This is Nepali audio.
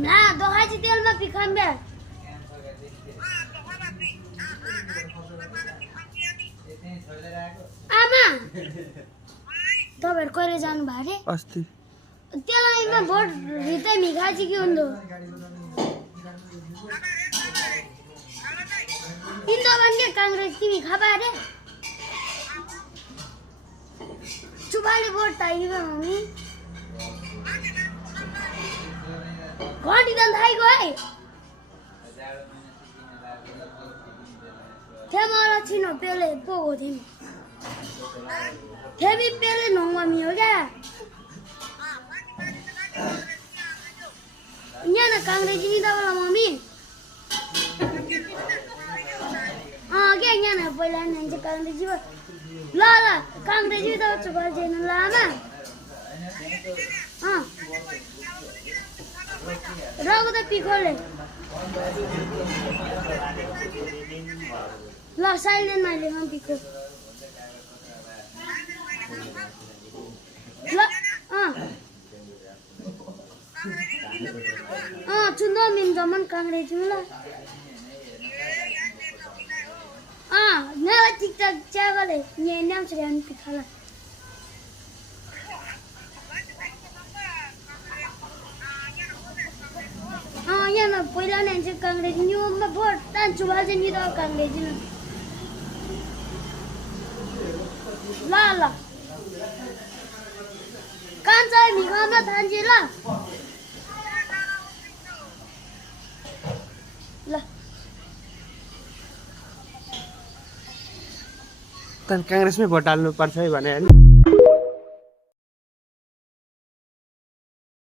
ना दोखाची तेलमा पिखाम बे आमा तपाईहरु कहिले जानु भयो रे अस्ति त्यसलाई भोट रितै मिखाजी के हुँदो तिम्रो भन्ने कांग्रेस तिमी खबा रे चुबाले भोट ताइबे मम्मी घटी दन थाइ गए थेमाला छिनो पेले पोगो थिमी थेमी पेले नोंगमी हो क्या यहाँ ना कांग्रेस नहीं था वाला मम्मी हाँ क्या यहाँ ना पहले ना कांग्रेस जी ला ला कांग्रेस जी तो चुका जेन ला ना हाँ रागो तो पिकोले ला साइलेंट मारे हम पिको ला चुनो मिन जमन कांग्रेस मुला नेला टिकटक चावले ये नाम से हम पिखाला यहाँ ना पहिला ने कांग्रेस न्यू में भोट तान चुबा से नहीं तो कांग्रेस ने ला ला कांचा मिगा में थान जिला ला कांग्रेस में भोट डाल्नु पर्छ है भने